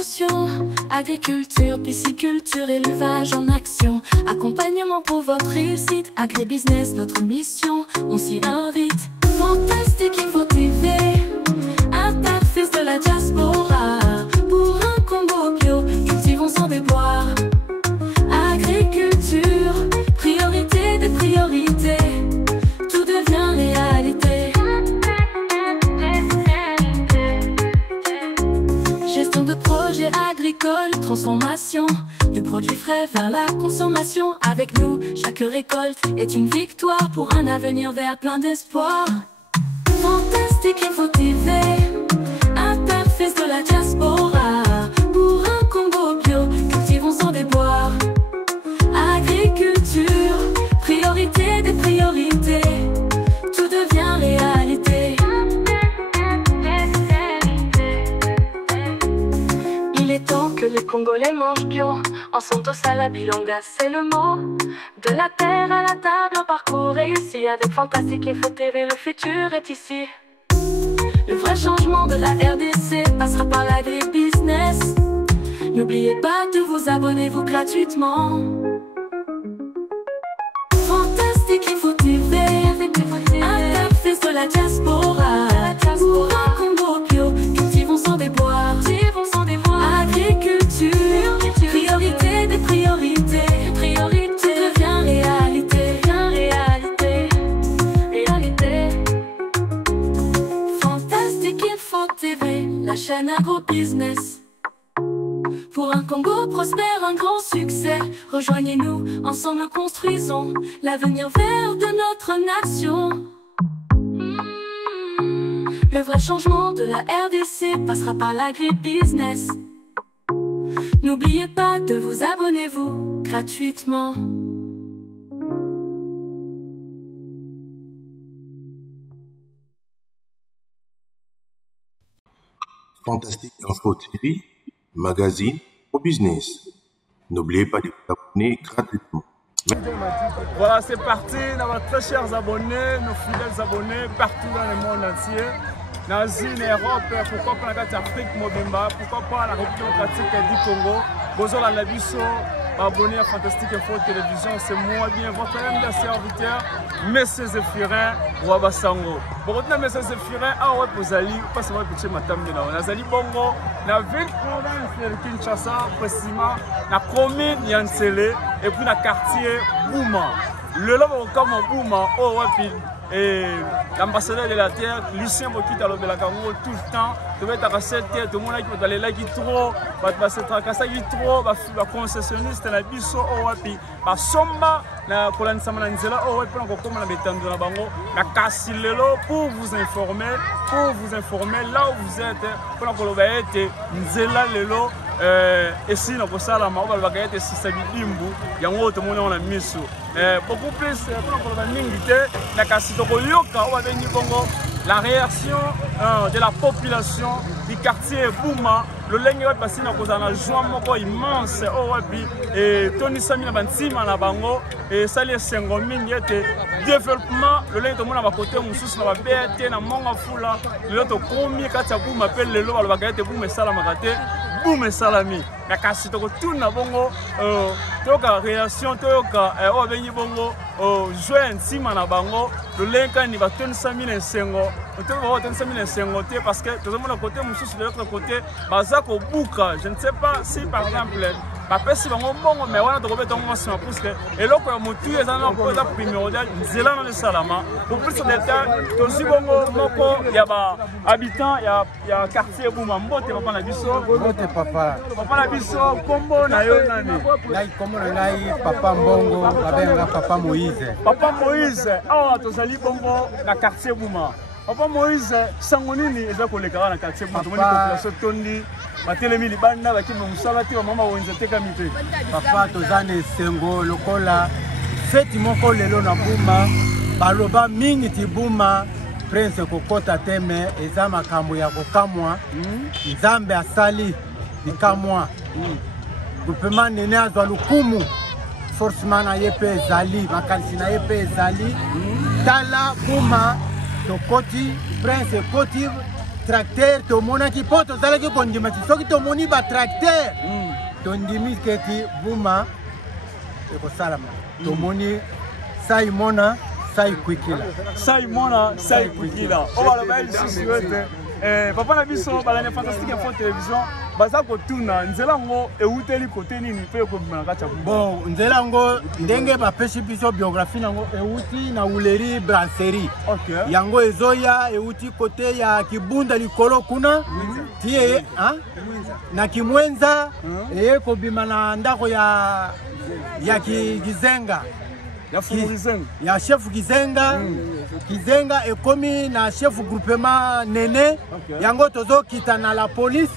promotion, agriculture, pisciculture, élevage en action. Accompagnement pour votre réussite, agribusiness, notre mission, on s'y invite. Fantastique Info TV, interface de la diaspora. Pour un Congo bio, cultivons sans déboire. Agriculture, priorité des priorités, tout devient réalité. Gestion de projets agricoles, transformation du produit frais vers la consommation. Avec nous, chaque récolte est une victoire pour un avenir vert plein d'espoir. Fantastique Info TV, interface de la diaspora. Pour un Congo bio, cultivons sans déboire. Agriculture, priorité des priorités, tout devient réalité. Il est temps que les Congolais mangent bio. En Santos à la Bilonga, c'est le mot. De la terre à la table, un parcours réussi. Avec Fantastique Info TV, le futur est ici. Le vrai changement de la RDC passera par l'agribusiness. N'oubliez pas de vous abonner, vous gratuitement. Fantastique Info TV, interface de la diaspora. Pour un Congo bio, cultivons sans déboire. Agriculture, priorité des priorités, tout devient réalité. Fantastique Info TV, la chaîne agro-business. Pour un Congo prospère, un grand succès, rejoignez-nous, ensemble construisons l'avenir vert de notre nation. Le vrai changement de la RDC passera par l'agribusiness. N'oubliez pas de vous abonner, vous, gratuitement. Fantastique Info TV, magazine au business. N'oubliez pas de vous abonner gratuitement. Voilà, c'est parti, nos très chers abonnés, nos fidèles abonnés partout dans le monde entier. Dans l'Europe, pourquoi pas en Afrique, Mobimba, pourquoi pas la République démocratique du Congo. Bonjour à la Bisso, abonné à Fantastique Info Télévision, c'est moi bien, votre ami serviteur, Monsieur Zéphirin Wabasango. Pour retenir Monsieur Zéphirin, vous allez, pas seulement petit matam, vous allez bongo, la ville province de Kinshasa, précisément, la commune Yansele, et puis le quartier Bouma. Le labo comme Bouma, et l'ambassadeur de la terre, Lucien Bokita de la Congo, tout le temps, tu vas être à cette terre, tout le monde qui va aller là qui trop, va se tracasser qui trop, va concessionniste, la biso, va somba, la colonne Samananzela, pour la bétane de la bango, la cassilelo pour vous informer là où vous êtes, pour que vous êtes, Nzela Lelo. Et si nous avons ça, nous avons beaucoup plus la réaction de la population du quartier Bouma. Le lingue est passé dans un joint immense et Tony Samina Bantima na bango et ça les sengomini était développement le lingue de mon côté mususu na BT na monga fula le to komi katia Bouma appelle le lo ba gate Bouma sala makate Bouma salami na kasi to tout na bongo toka réaction toka o benyi bongo joint ntima na bango le lingue ni ba Tony Samina sengo to ba Tony Samina sengo parce que tout le monde côté mususu de l'autre côté bazako buka je ne sais pas si par exemple papa si bango bongo mais wana to ko beto ngo sima parce que eloko ya mutu ezana ko za primordial nzela na salama pour plus de détails to si bongo moko ya ba habitants ya quartier Bouma mbote papa na biso mbote papa na biso kombo na yo nani ngai kombo na ngai papa mbongo babenga papa Moïse awa to zali bongo na quartier Bouma. Papa Moïse sangonini eza koleka na quartier Bouma to moni population tondi batelemi libanda bakimba musala te mama wenza tekami te papa tozane sengo lokola feti moko lelo na Bouma baloba mingi ti Bouma prince kokota teme eza makambo ya kokamwa nzambe asali likamwa gouvernement nene azwa lukumu forcément na ye pe ezali makanisi na ye pe ezali tala Bouma tokoti prince ekoti tracteur tomonaki mpo tozalaki kondima ti soki tomoni batracteur tondimi keti buma ekosalama tomoni sai mona sai kwikila sai mona sai kwikila o baloba lisusu ete papa na biso balane fantastique info télévision baza kotuna nzela ngo euteli kote nini mpe ekobima na kati ya bon nzela ngo ndenge bapesi biso biographie nango euti na Uleri brasserie yango ezoya euti kote ya Kibunda likolo kuna tie na Kimwenza ekobima na ndako ya Kizenga ya chef Kizenga Kizenga ekomi na chef groupement nene yango tozo kita na la police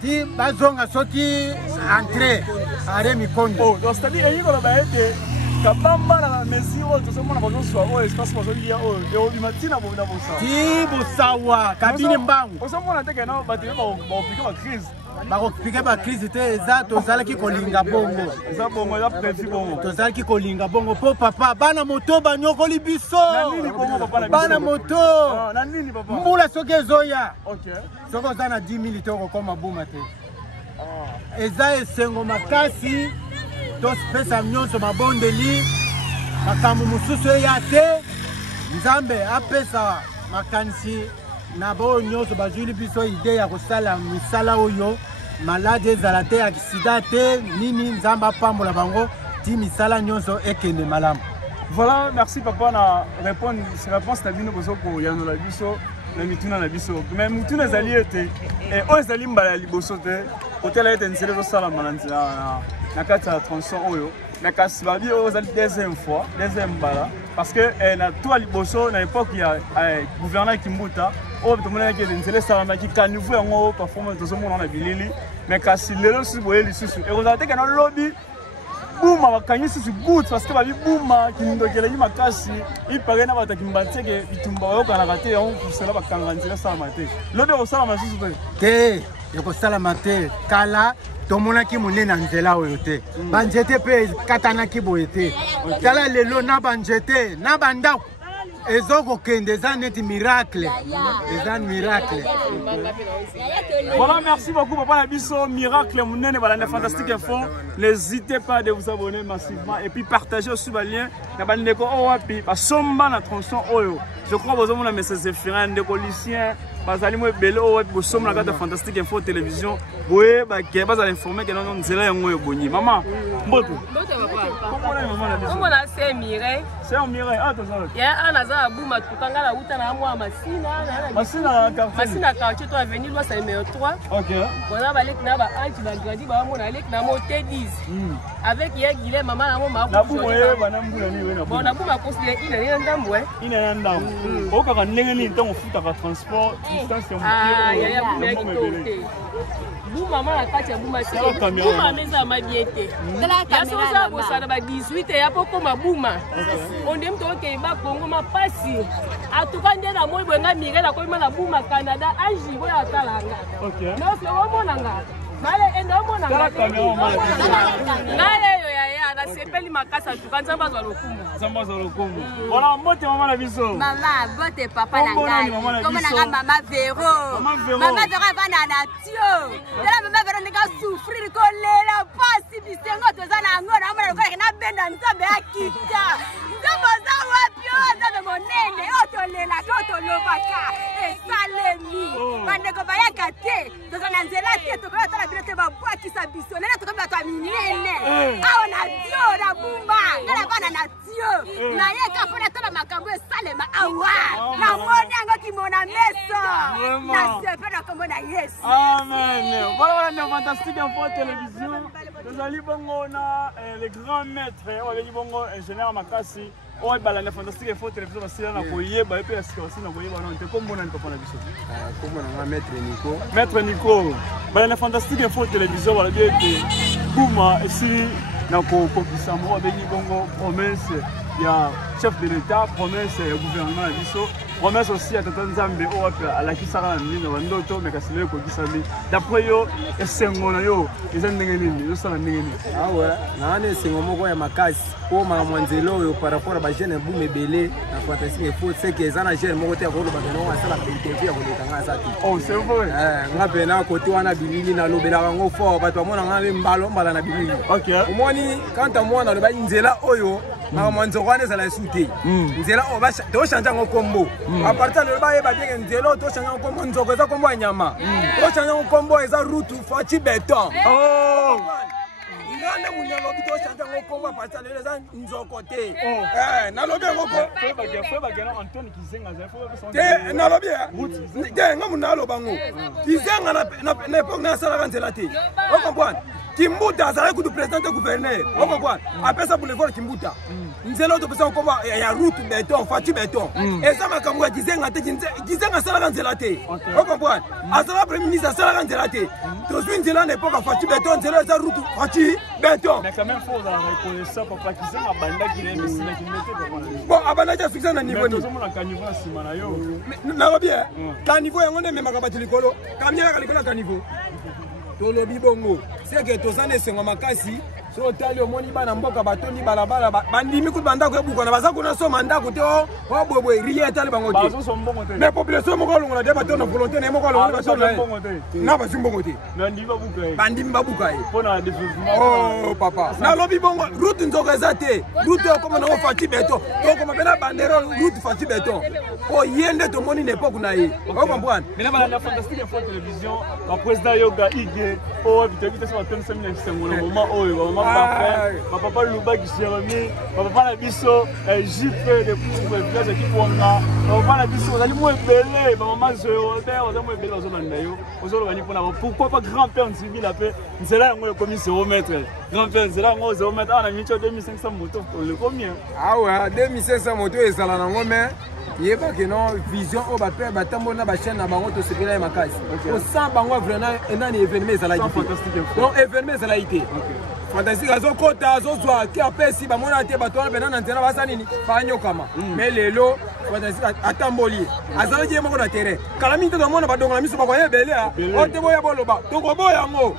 ti bazonga soki entrée are mikondo donc c'est-à-dire yiko la baete kabamba na mesi o to somona bazo swa o espace bazo lia o e bimatina bo na bosa ti bosawa kabine mbangu o somona teke na ba tebe ba opika ba crise bakopike bakrise te eza tozalaki kolinga bongo eza bongo eza prévu bongo tozalaki kolinga bongo mpo papa bana moto banyokoli biso bana moto mbula soki ezoya soki oza na 10 000 te okokoma buma te eza esengo makasi topesa nyonso mabondeli makambo mosusu eya te nzambe apesa makanisi na bo nyonso bazwili biso ide ya kosala misala oyo malade ezala te accident te nini nzambe apambola bango ti misala nyonso ekende malamu. Voilà, merci papa na réponse na bino bozo ko yanola biso na mituna na biso mais mituna ezali ete o ezali mbala liboso te hôtel ete nzela zo sala mananzela na kati ya transport oyo mais kasi babi oyo ezali deuxième mbala parce que na toi liboso na époque ya gouverneur Kimbuta o tomonaki ete nzela esalamaki kaniveau yango performance tozomona na bilili mais kasi lelo susu boye lisusu ekozala te kana lobi buma bakanyisi su good parce que babi buma kindokela yi makasi ipare na bataki mbateke bitumba oyokana kate yango kusela bakanga nzela salama te lobi osala susu te ekosalama te kala tomonaki monene na nzela oyo te banzete mpe ekatanaki boye te tala lelo na banzete na bandako ezokokende eza neti miracle eza miracle. Voilà, merci beaucoup papa na biso miracle monene balanda fantastique info n'hésitez pas de vous abonner massivement et puis partager aussi ba lien na bandeko owapi basomba na tronçon oyo je crois besoin na message effirin ndeko lucien bazali mo ebele owapi bosomba na kata fantastique info télévision boye bake bazali informer que non nzela yango ebonyi mama mboto Comment c'est Mireille? C'est un Mireille. Ah, tu sais. Il y a un hasard, boum, tu kangas la route, na moi, Massina, quartier, toi, avenue, moi, c'est numéro 3. Ok. Voilà, balek na ba tu vas grandir, bah, mon alek na mo T10. Avec hier, Guilhem, maman, na mo ma. Na boum, na mbula ni, na boum. Bon, na boum, ma considère, il est un dame, ouais. Il est un dame. Au cas où n'engagez ni temps, on fout à transport, distance, c'est mon. Ah, il y a boum, qui boum, maman, la quartier, boum, c'est. Boum, ma maison, ma biété. La sosa, bon, ça va 18 et après, comme ma boum. On aime toi qui va Congo ma passi. À tout cas, on a moi benga Mireille la comme la boum à Canada, Aji, voilà talanga. OK. Non, c'est vraiment nanga. Male endo mona nanga. Nale yo ya na sepeli makasa tu kan zamba za lokumu. Zamba za lokumu. Voilà, mote mama na biso. Mama, bote papa na ngai. Comme na mama Vero. Mama Vero va na natio. Tela mama Vero ndika souffrir ko lela pasi bisengo toza na ngo na mona ko na benda nzambe akita. Nzambe za wapi o nzambe monene o tolela to lobaka. Esalemi. Bandeko bayaka te. Toza na nzela te to ba tala bilete ba bwakisa biso. Nene to ba to minene. Awa na dio na bumba. Nana bana na dio. Na yeka pona tala makambo esalema awa. Na moni yango kimona meso. Na sepela kombo na Yesu. Amen. Voilà la fantastique info télévision. Nous allons bongo na les grands maîtres, on allons bongo ingénieur Makasi. On est la fantastique info télévision parce que na koyé ba pe parce que aussi na koyé ba non te kombo na papa na biso. Kombo na maître Nico. Maître Nico. Ba la fantastique info télévision wala bien que Bouma ici na ko kokisa mo ba bongo promesse ya chef de l'état, promesse ya gouvernement na biso. promesse aussi à Tata Nzambe à la Kisara Nino Ndoto mais Kasile Kokisami d'après yo esengo na yo ezandenge nini yo sala ndenge nini ah ouais na ne sengo moko ya makasi po ma mwanzelo yo par rapport à ba jeune bu mebele na fantasy il faut c'est que ezana jeune moko te ko lo ba no asala PTV ya ko letanga sa ti oh c'est vrai ngabe na côté wana bilili na lobela ngo fort bato mona ngabe mbala na bilili OK omoni quand à moi na le ba nzela oyo na mwanzo kwane za la soute nzela o ba to chanja ngo kombo à partir de ba ye ba bien nzela to chanja ngo kombo nzoko za kombo nyama to chanja ngo kombo eza route fati beton oh ngana munyalo bito chanja ngo kombo à partir de za nzoko te na lobe ngo faut ba gana Antoine Kizenga za faut te na lobe te ngamu na lo bango Kizenga na époque na sala nzela te o comprendre Kimbuta azala kudu président de gouverneur on comprend après ça boulevard Kimbuta nzelo to pesa komba ya route beton fati beton et ça makambo ya Kizenga te Kizenga sala nzela te on comprend azala premier ministre sala nzela te to zwi nzela na époque fati beton nzela za route fati beton mais quand même faut reconnaître ça papa Kizenga banda qui est mesina qui mettait bon abana ja succès na niveau ni na niveau na sima na yo na bien ka niveau yango ne memaka batilikolo kamia ka likolo ka niveau tolobi bongo c'est que tozane sengo makasi so tali omoni bana mboka batoni balabala bandimi ku bandako ebuka na bazako na so mandako te o bobwe riye tali bango te mais population moko longola de batona volonté ne moko longola batona na bazimbongo te bandimi babuka e pona développement oh papa na lobi bongo route nzoko ezate route comme na fati beton to comme bena bandero route fati beton o yende to moni n'époque na ye o comprendre mais là la fantastique info télévision le président Yoga Ige oh vite ça va tenir 5 minutes c'est le moment oh papa Luba qui s'est remis, papa la biso, JP de village qui ponga, papa la biso, on a dit moi belé, maman je Robert, on a moi belé aux Nayo, aux Olani pour pourquoi pas grand-père en civil la paix, c'est là on est commis 0 mètre. Grand-père, c'est là on 0 mètre, on a mis 2500 motos pour le combien? Ah ouais, 2500 motos et ça là non mais il pas que non vision au bateau batambo na ba chaîne na bango to sepela makasi. Au sang bango vraiment un événement ça là fantastique. Donc événement ça là été. Fantastique azo kota azo zwa ki apesi ba mona te bato na bena na nzela basa nini fanyokama mais lelo fantastique atamboli azala je moko na terrain kala minto do mona badongo na miso ba ko yebele a o te boya boloba to ko boya ngo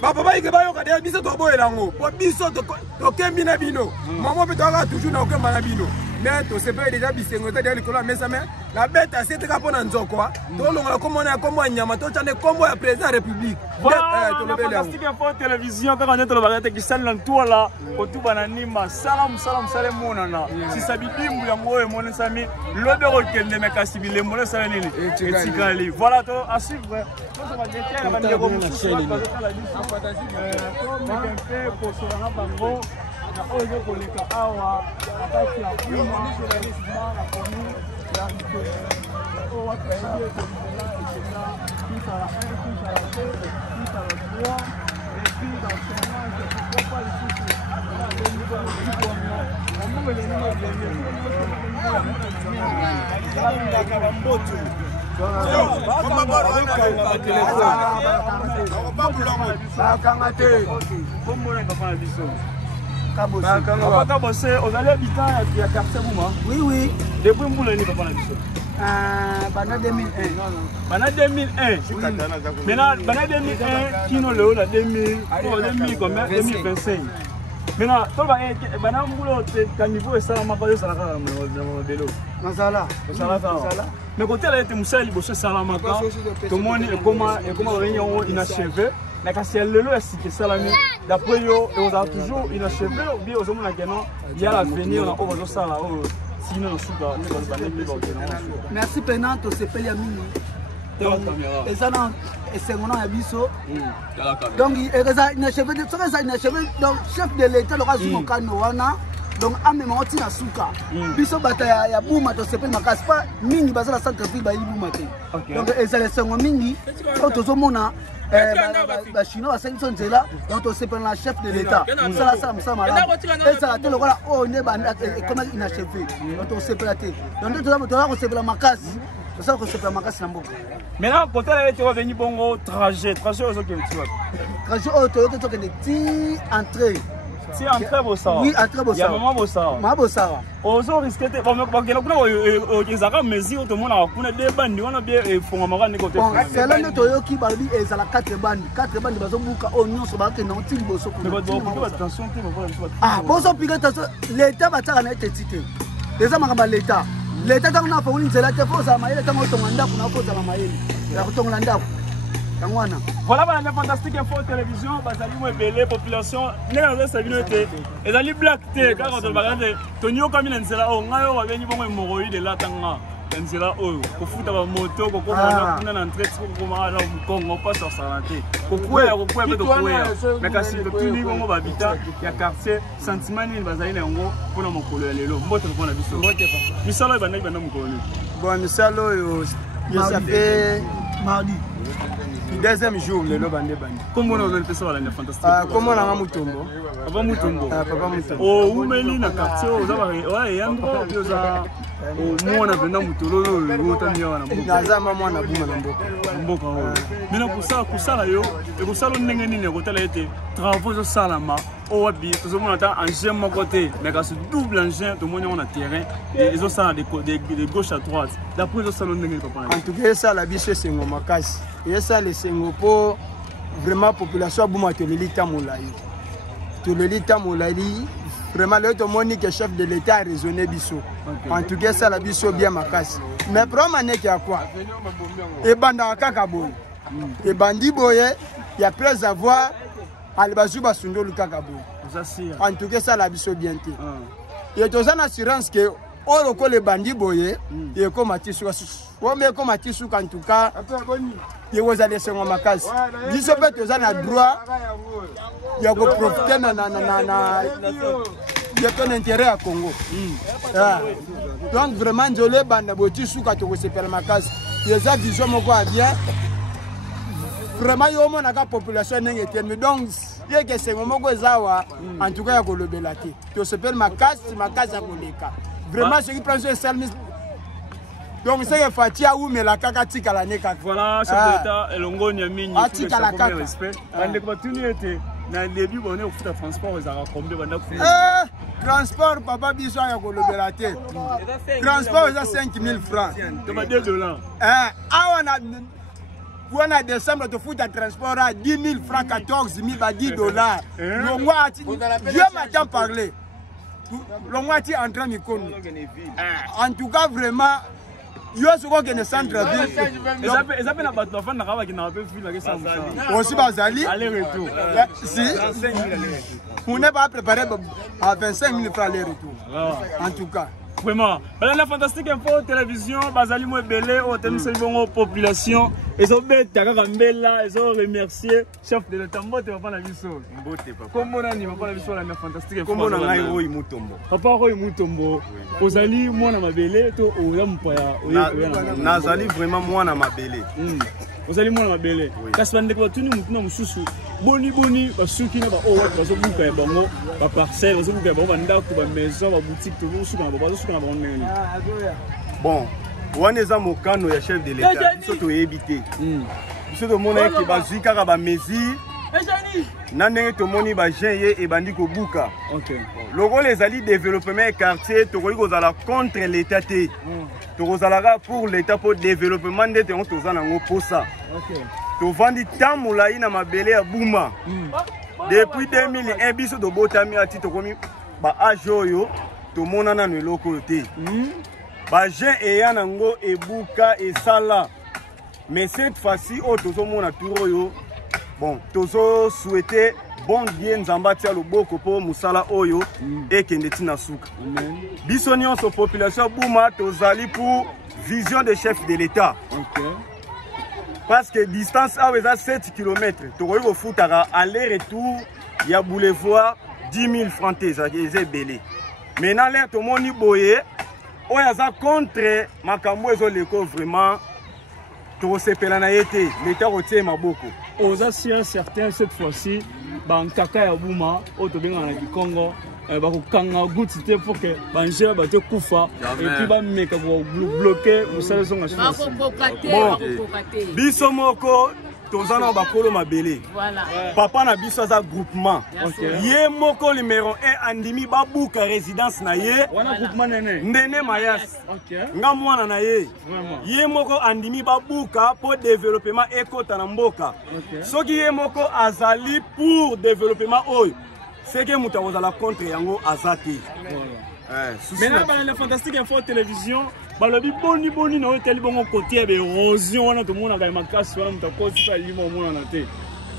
papa ba ike ba yoka de biso to boya ngo po biso to kembi na bino maman pe to ga toujours na okemba na bino mais to se peut déjà bisengo te de likolo mesa mais la bête a cette capona nzoko to longola komona ya kombo nyama to chane kombo ya président république fantastique info télévision quand on est dans le bagage qui sale dans tout là otuba na nima salam monana si sabidimbu ya moyo mona sami lobe rokende mekasi bilembo sala nini etikali voilà to à suivre ça va déter la bandeko mususu la fantastique pour sur la bango na oyo koleka awa akati ya kuma na commune ya o wa paye tout à la 1 tout à la 2 tout à la 3 et puis dans ce moment je ne pas le souci Papa Bossé, on allait habitant à quartier Bouma. Oui, oui. Depuis Mboulani, papa Bisso. Bana 2001. Bana 2001. Maintenant, Bana 2001, qui nous le la 2000, 2000 combien 2025. Maintenant, toi, Bana Mboulo, quand niveau est ça, on m'a pas dit ça dans mon vélo. Masala. Mais quand elle a été Moussa, il bossait Salamaka. Tout le monde est comment réunion inachevé. Mais quand c'est le est salami d'après yo et on a toujours inachevé ou bien aux hommes il y a l'avenir on a ça là sinon on souka merci Penant to se pele mini donc ezana esengona ya biso donc eza inachevé de ça inachevé donc chef de l'état le razu mokano wana donc amema oti na suka biso bata ya buma to se pele makasi pas mingi bazala centre ville ba ibuma te donc ezala sengo mingi to zo mona ba chinois ba 500 nzela donc to se pele la chef de l'état ça ça msama là et ça te lokola o ne ba comment inachevé donc to se pele te donc to za ko se pele makasi to ça ko se pele makasi na mboka maintenant quand elle était revenue bongo trajet aux autres qui tu vois trajet auto to ke ti entrée C'est un très beau ça. Oui, un très beau ça. Il y a maman beau ça. Maman beau ça. Ozo risqué bon mais parce que là on ezaka mesure tout le monde a kuna des bandes on a bien fonga makane côté. Bon, c'est là notre yoki balbi et ça la 4 bandes bazo buka onyo so ba ke non ti boso ko. Mais bon attention tu vas ah, boso piquer attention, l'état va tara na etitike. Les amaka ba l'état. L'état dans na fa uni zela te fo za maele tango to nganda kuna fo za maele. Ya ko to nganda. Voilà, la fantastique info télévision, bazali mo belé population, né dans cette vidéo était ezali black té quand on regarde Tonio comme il nzela o ngayo wa benyi bongo moroïde là tanga nzela o ko futa ba moto ko ko na na entrée ko ma na Congo pas sur santé ko kuya beto kuya mais kasi to tuni bongo ba bita ya quartier sentiment ni bazali na ngo pona mokolo ya lelo mbote ko na biso misalo ba na mokolo bon misalo yo ça fait mardi deuxième jour le bande. Comment on a fait ça la fantastique? Comment on a mutombo? Papa mutombo. Papa mutombo. Oh, umeli na quartier oza ouais yandro bioza. Oh, mwana venda mutolo lotania wana mboka. Nazama mwana buma na mboka. Mboka oh. Mina kusala yo, e kusala ndenge nini kotala ete travaux zo salama. Oh wabi, tout le monde attend en GM mon côté, mais quand c'est double engin, tout le monde a un terrain et ils ont ça de gauche à droite. D'après ils ont ça ndenge papa. En tout cas ça la biche c'est ngoma makasi. Et ça les sengopo vraiment population buma to lelita molai. To lelita molai vraiment le to monique chef de l'état a raisonné biso. En tout cas ça la biso bien makasi. Mais problème n'est quoi? Et banda kaka boy. Et bandi boye, il y a plus à voir Albazuba Sundo Lukakabo. En tout cas, ça la biso bien. Il y a une assurance que on le bandit boye et comme Matisou. On met comme Matisou en tout cas. Il y a des gens qui ont casse. Ils ont fait droit. Il y a profiter il y a un intérêt à Congo. Donc vraiment, je les bande Botisou quand on se perd ma casse. Il y a des vision bien. Vraiment, il y a une population qui donc, il y a des gens en tout cas, il y a des gens qui se perdent ma casse, vraiment, ce qui prend ce service. Donc, c'est Fatia ou mais la caca tika la neka. Voilà, chef d'État, et l'ongo nyamini, tout le respect. Quand les continuités étaient dans le début, on est au foot à transport, ils ont combien de transport, papa Biso a colobelaté. Transport, ils ont 5 000 francs. Tu vas $2. On a décembre de foot à transport à 10 000 francs, 14 000, $10. Dieu m'a parlé. L'on est en train de en tout cas, vraiment, il y a ce qu'on est centre-ville. Ils appellent la bateau, qui n'a pas vu ça. Aussi, Bazali. Aller-retour. Si. On n'est pas préparé à 25 000 francs aller-retour. En tout cas. Vraiment, la fantastique info télévision, Bazali Mouebele, au thème de la population, ils ont bête, ils ont remercié chef de l'État, Mbote papa na biso. Comment on a dit papa na biso la fantastique info. Comment on a eu Mutombo. Papa Roy Mutombo, Ozali moi na mabele, to oya mpaya. Nazali vraiment moi na mabele. Ozali moi na mabele. Kasi bande ko tuni mutuna mususu. Boni basuki na ba o bazo buka ya bango, ba parcelle, bazo buka ya bango ndako ba maison, ba boutique to suka na ba bazo suka na bango ndenge. Bon, on est à Mokano, il y a chef de l'État. Il faut éviter. Il faut que mon équipe bazui kaka ba mesure. Nane to moni ba jeune et bandi ko buka. OK. Logo les alliés développement quartier to ko za contre l'État té. To ko za pour l'État pour développement de te on to za nango pour ça. OK. To vandi tamula ina mabele ya Buma. Depuis 2001 biso do botami ati to komi ba ajoyo to mona na loko té. Ba jeune et yanango e buka et sala. Mais cette fois-ci au tozo mona turo yo. Bon, tozo souhaiter bon bien nzambatia loboko po musala oyo et kendeti na suka. Biso nyonso population Buma tozali pour vision de chef de l'État. OK. Parce que distance à 7 km, tu vois au foot aller-retour, il y a boulevard 10 000 francs, c'est belé. Maintenant, là, tout le monde est boyé, on y a contre Makambo et Zoleko vraiment, tout se pénalité, l'État retient ma beaucoup. Aux assurés certains cette fois-ci, en kaka ya Buma, au Tobinga du Congo, bakokanga gutite pour que bangera bate kufa et puis ba meka ko bloquer musala songa bon biso moko tozana bakolo mabele. Voilà. Papa na biso za groupement. Ye moko numéro 1 andimi babuka résidence na ye. Wana groupement nene. Ndene Mayas. Nga mwana na ye. Ye moko andimi babuka pour développement ekota na mboka. Soki ye moko azali pour développement oyo. C'est que muta ozala contre yango azati. Maintenant la fantastique info télévision. Balobi boni na hotel bongo côté érosion wana to mona ka makasi wana mutakosi pa limo mona na te.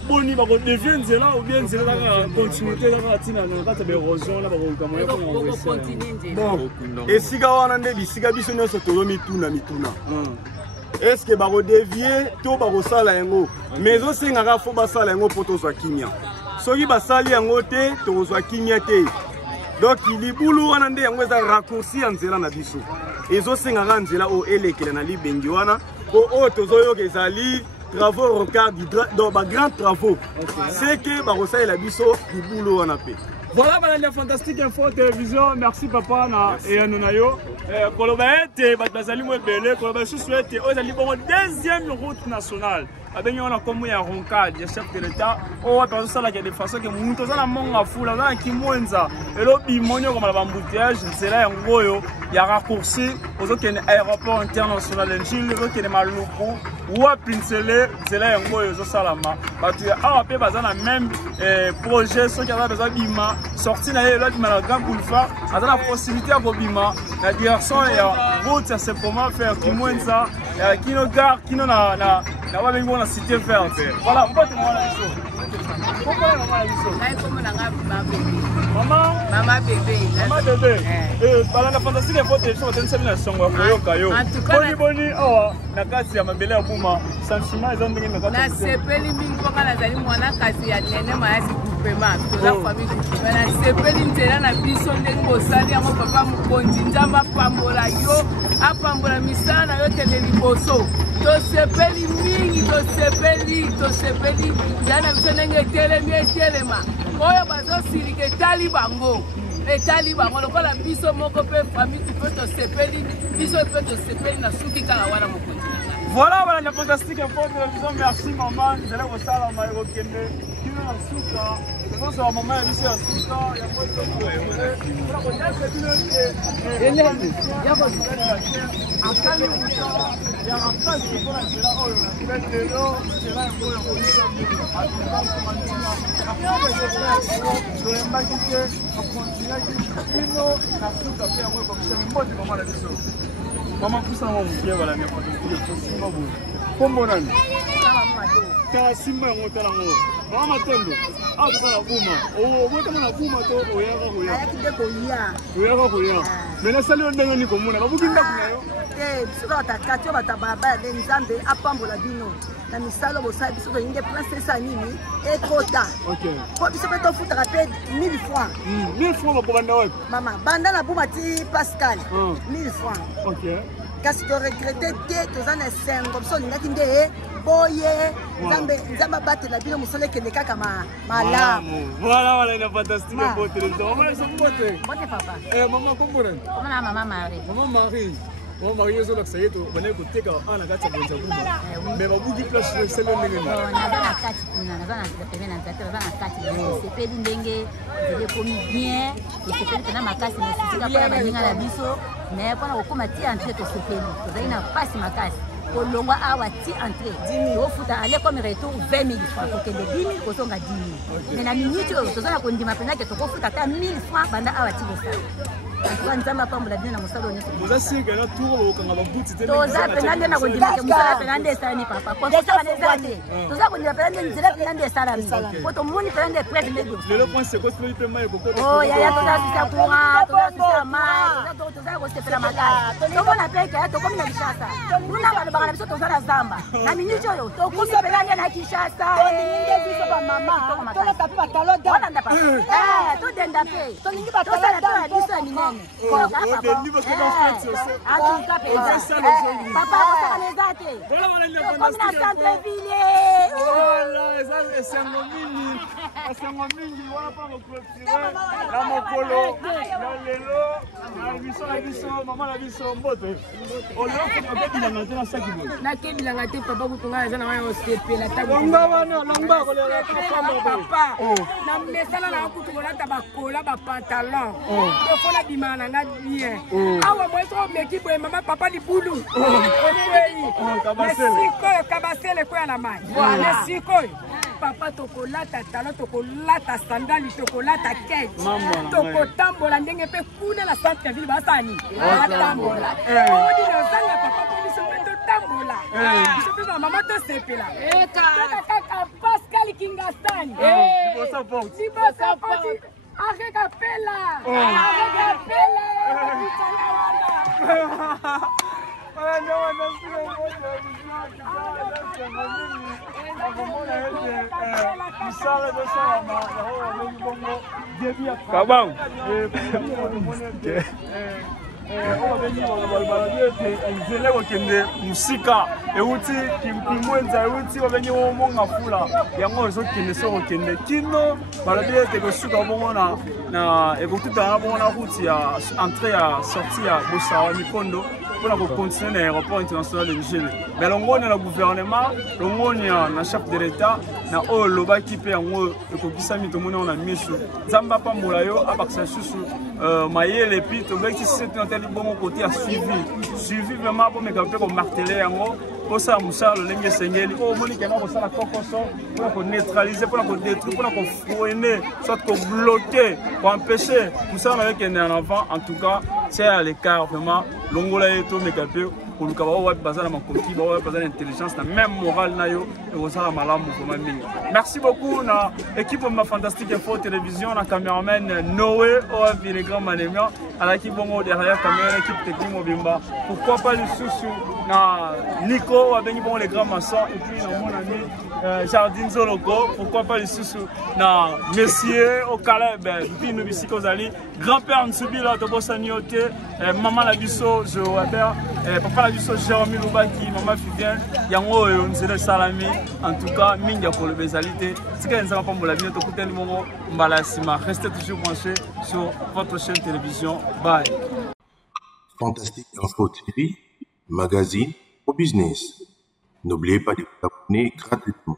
Boni ba ko devient là ou bien c'est là continuité là tina na kata érosion là ba ko kamoya ko continuer. Bon. Esika wana nde bisika biso nyonso tolomi tuna mituna. Est-ce que ba ko dévier to ba ko sala yango mais osenga ka fo ba sala yango poto zwa kimia. Soki ba sali yango te to zwa kimia te. Donc il libulu wana nde yango eza raccourci nzela na biso. Ezosengaka nzela o elekele na libengi wana po o tozoyoka ezali travaux rocard donc ba grand travaux. C'est que ba kosalela biso libulu wana pe. Voilà, la fantastique info télévision. Merci papa na et nonayo. Koloba ete bazali mo belé, koloba souhaite ozali bon deuxième route nationale. Abengi on a comme ya roncade, ya chef de l'état. Oh parce ça là il y a des façons que muto za na monga fula na kimwenza. Elo bimonyo comme la embouteillage, c'est là ngoyo, ya raccourci aux autres aéroport international d'Enchil, aux autres maluku ou à Pinsele, c'est là ngoyo zo salama. Parce que ah pe bazana même projet ceux qui a besoin bima sorti na l'autre na grand boulevard, à la possibilité à bobima, la direction ya route c'est comment faire kimwenza, kino gare, kino na la cité verte. Voilà, on va te montrer la chose. Pourquoi on va la chose? Maman bébé. La fantastique est forte, je vais te dire son boni awa na kasi ya mabele ya buma sentiment eza ndenge na kati. Na sepeli mingi kwa na zali mwana kasi ya nene mayasi groupement to la famille. Na sepeli nzela na biso ndenge bosali yango papa mokonzi nzamba pambola yo apambola misala na yo tele liboso. To sepeli mingi to sepeli yana biso ndenge telema oyo bazo sirike tali bango. Etali bango lokola biso moko pe famille tu peux te sepeli biso peut te sepeli na suki kala wana mokonzi. Voilà, la fantastique info télévision. Merci maman, vous allez au salon Maïro Kende. Qui est dans le souk là? C'est ça maman est ici à souk là. Il y a pas de problème. Il y a maman pousse mon pied voilà mais pas de kombo nani ta simba yango tala ngo mama matondo ah to la buma o bota na buma to oyaka koya mais na sali ndenge ni komona babuki ndako na yo biso batakati oyo batababa ya nzambe apambola bino na misala bosala biso toyinge princesse anini ekota po biso mpe tofutaka mpe 1000 francs 1000 francs bakobanda wapi mama banda na buma ti pascal 1000 francs kasi toregrete te toza na esengo biso olingaki nde boye nzambe abatela bino mosolo ekende kaka malamu. Voilà, il est fantastique pour télévision. Maman, ils sont beautés. Beauté papa. Maman, comment on est? Comment la maman Marie? Maman Marie. Maman Marie, ils ont l'accès à venir côté quand on a gâté bon sabou. Mais ma bougie place sur celle de l'ennemi. On a la carte, on a la carte, on a la carte. C'est pas dingue, c'est commis bien. Et c'est pas que na makasi mais c'est pas la baninga la biso. Mais quand on commence à entrer to sepeli, to zaina passe makasi. Kolongwa awa ti entrée 10 000 ofuta aller comme retour 20 000 francs pour que de 10 000 kosonga 10 000 mais na minute to zana ko ndima pena ke to kofuta ta 1000 francs banda awa ti bosa kwa nzamba pambola bien na mosalo nyoso boza singa na tour ba okanga ba buti te to za pena nde na ko ndima ke mosala pena nde sala ni papa ko to sala nde to za ko ndima pena nde nzela pena nde sala mi ko to moni pena nde presse nde do le point c'est quoi tu peux mai ko oh ya to za sisa courant to za sisa mai to za ko sepela magala to mona peke to komi na Kinshasa nuna ba na biso to za zamba na minute oyo to komi pena nde na Kinshasa to ndinge biso ba mama to na tapi ba talo da ona papa to denda pe to ndinge ba talo da biso minene ko papa papa organizate comme na centre ville voilà c'est un mingi wala pa ko clôturer la mokolo na lelo na nakebilanga te papa kutunga aza na wana osepela papa na mesala na kutu kolata bakola bapantalon tofona bimaka na nga bien awa mwesi omeki boye mama papa libulu okwei mesikoyo kabasele ekoya na mai mesikoyo papa tokolata talo tokolata sandali tokolata kete tokotambola ndenge mpe kuna na centre ville basani batambola odini ozanga papa po biso mpe totambola biso mpe bamama tosepela kaka pascal kingasani liboso poti akekapela bitanga Kabang. nzela kokende musika euti kimwenza euti babengi omonga fula yango ezokende so kokende kino balobi ete kosuka bongo na ekotutana bongo na route ya entrée ya sortie ya Bosawa Mikondo mpona kocontinue na aéroport international de Njele. Mais longoni na gouvernement longoni na chef de l'état na oyo lobaki mpe yango ekokisami tomoni yango na miso nzambe apambola yo abakisa susu mayele epi tobekisi sese tunatali bongo kote ya suivi vraiment bomeka mpe komartele yango posala mosala lolenge esengeli oyo omoni kenga kosala kokoso mpona koneutralize mpona kodétruire mpona kofrene soit kobloke koempêche mosala na yo ekende en avant. En tout cas c'est à l'écart vraiment longola ye tomeka mpe koluka bao wapi baza na makoki bao wapi baza na intelligence na même morale na yo ekozala malamu vraiment mingi. Merci beaucoup na équipe ma Fantastique Info Télévision na cameraman Noé owapi les grands manémiens alaki bongo derrière caméra équipe technique mobimba pourquoi pas le susu na Nico wabengi bongo les grands maçons et puis na mon ami Jardine Zoloko pourquoi pas le susu na Messier au Caleb bino bisiko zali grand-père Nsubila tobosani yote maman la biso je Weber papa la biso Jérémy Lubaki maman Fidèle yango oyo nzela salami. En tout cas mingi ya koloba ezali te tika nzaka pambola bino tokutani bongo mbala ya nsima. Restez toujours branchés sur votre chaîne télévision. Bye. Fantastique Info TV, magazine au business. N'oubliez pas de vous abonner gratuitement.